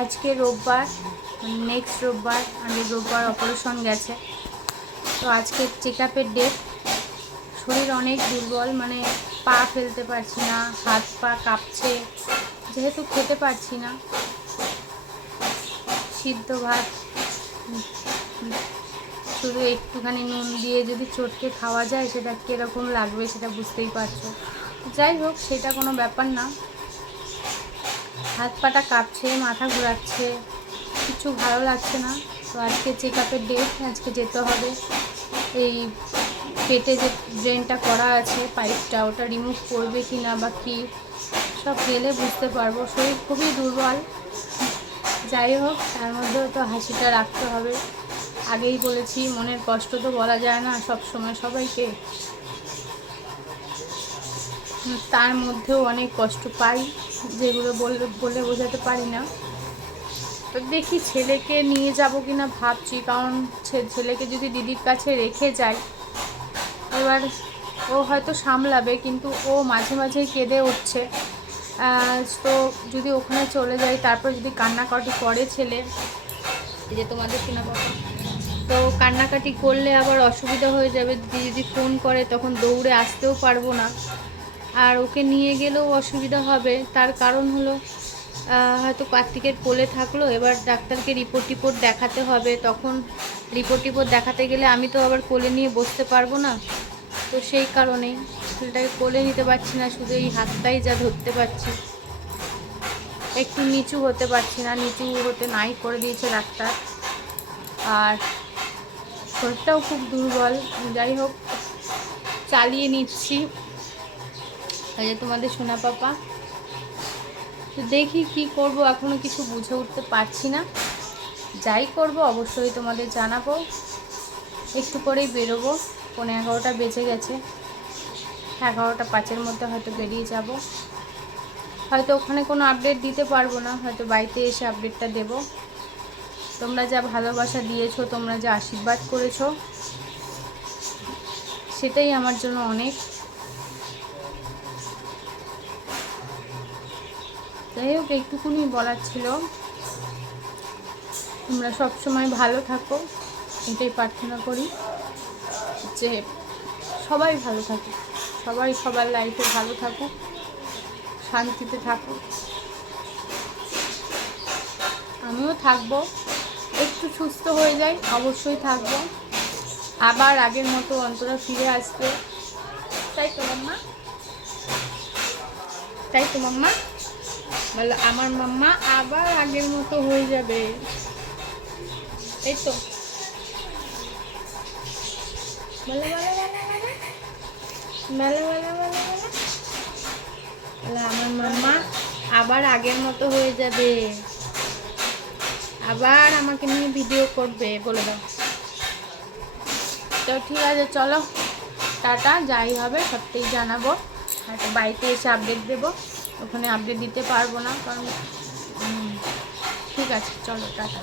আজকে রোববার নেক্সট রোববার আগের রোববার অপারেশন গেছে। তো আজকে চেক আপের ডেট শরীর অনেক দুর্বল মানে পা ফেলতে পারছি না, হাত পা কাঁপছে, যেহেতু খেতে পারছি না। সিদ্ধ ভাত, শুধু একটুখানি নুন দিয়ে যদি চটকে খাওয়া যায়, সেটা কীরকম লাগবে সেটা বুঝতেই পারছ। যাই হোক, সেটা কোনো ব্যাপার না। হাত পাটা কাঁপছে, মাথা ঘোরাচ্ছে, কিছু ভালো লাগছে না। তো আজকে চেক আপের ডেট আজকে যেতে হবে। এই পেটে যে ড্রেনটা করা আছে পাইপটা ওটা রিমুভ করবে কি না বা কী, সব গেলে বুঝতে পারব। শরীর খুবই দুর্বল। যাই হোক, তার মধ্যেও তো হাসিটা রাখতে হবে। আগেই বলেছি, মনের কষ্ট তো বলা যায় না সব সময় সবাইকে। তার মধ্যেও অনেক কষ্ট পাই। যেগুলো বলে বলে বোঝাতে পারি না। তো দেখি ছেলেকে নিয়ে যাব কি না ভাবছি, কারণ ছেলেকে যদি দিদির কাছে রেখে যাই, এবার ও হয়তো সামলাবে, কিন্তু ও মাঝে মাঝেই কেঁদে উঠছে। তো যদি ওখানে চলে যাই, তারপর যদি কান্নাকাটি করে ছেলে যে তোমাদের শোনা কথা তো কান্নাকাটি করলে আবার অসুবিধা হয়ে যাবে, দিদি যদি ফোন করে, তখন দৌড়ে আসতেও পারব না। আর ওকে নিয়ে গেলেও অসুবিধা হবে। তার কারণ হলো হয়তো কার্তিকের কোলে থাকল, এবার ডাক্তারকে রিপোর্ট টিপোর্ট দেখাতে হবে। তখন রিপোর্ট টিপোর্ট দেখাতে গেলে আমি তো আবার কোলে নিয়ে বসতে পারব না। তো সেই কারণেই ছেলেটাকে কোলে নিতে পারছি না, শুধু এই হাতটাই যা ধরতে পারছি। একটু নিচু হতে পারছি না, নিচু হতে নাই করে দিয়েছে ডাক্তার। আর শরীরটাও খুব দুর্বল। যাই হোক, চালিয়ে নিচ্ছি। এই যে তোমাদের সোনা পাপা। তো দেখি কি করব, এখনও কিছু বুঝে উঠতে পারছি না। যাই করব, অবশ্যই তোমাদের জানাব। একটু পরেই বেরোবো পনেরো এগারোটা বেজে গেছে। এগারোটা পাঁচের মধ্যে হয়তো বেরিয়ে যাব। হয়তো ওখানে কোনো আপডেট দিতে পারব না, হয়তো বাড়িতে এসে আপডেটটা দেব। তোমরা যা ভালোবাসা দিয়েছ, তোমরা যা আশীর্বাদ করেছ, সেটাই আমার জন্য অনেক। যাই হোক, একটুকুনি বলার ছিল। তোমরা সব সময় ভালো থাকো, এটাই প্রার্থনা করি যে সবাই ভালো থাকুক, সবাই সবার লাইফে ভালো থাকুক, শান্তিতে থাকুক। আমিও থাকব, একটু সুস্থ হয়ে যাই, অবশ্যই থাকব। আবার আগের মতো অন্তরা ফিরে আসবে। তাই তো, মাম্মা? তাই তো, মাম্মা? বলো, আমার মাম্মা আবার আগের মতো হয়ে যাবে। এই তো আমার মাম্মা আবার আগের মতো হয়ে যাবে। আবার আমাকে নিয়ে ভিডিও করবে। বলে দাও। তো ঠিক আছে, চলো। টাটা, যাই হবে, সবটাই জানাব। হয়তো বাড়িতে এসে আপডেট দেবো। ওখানে আপডেট দিতে পারব না কারণ ঠিক আছে চলো টাটা।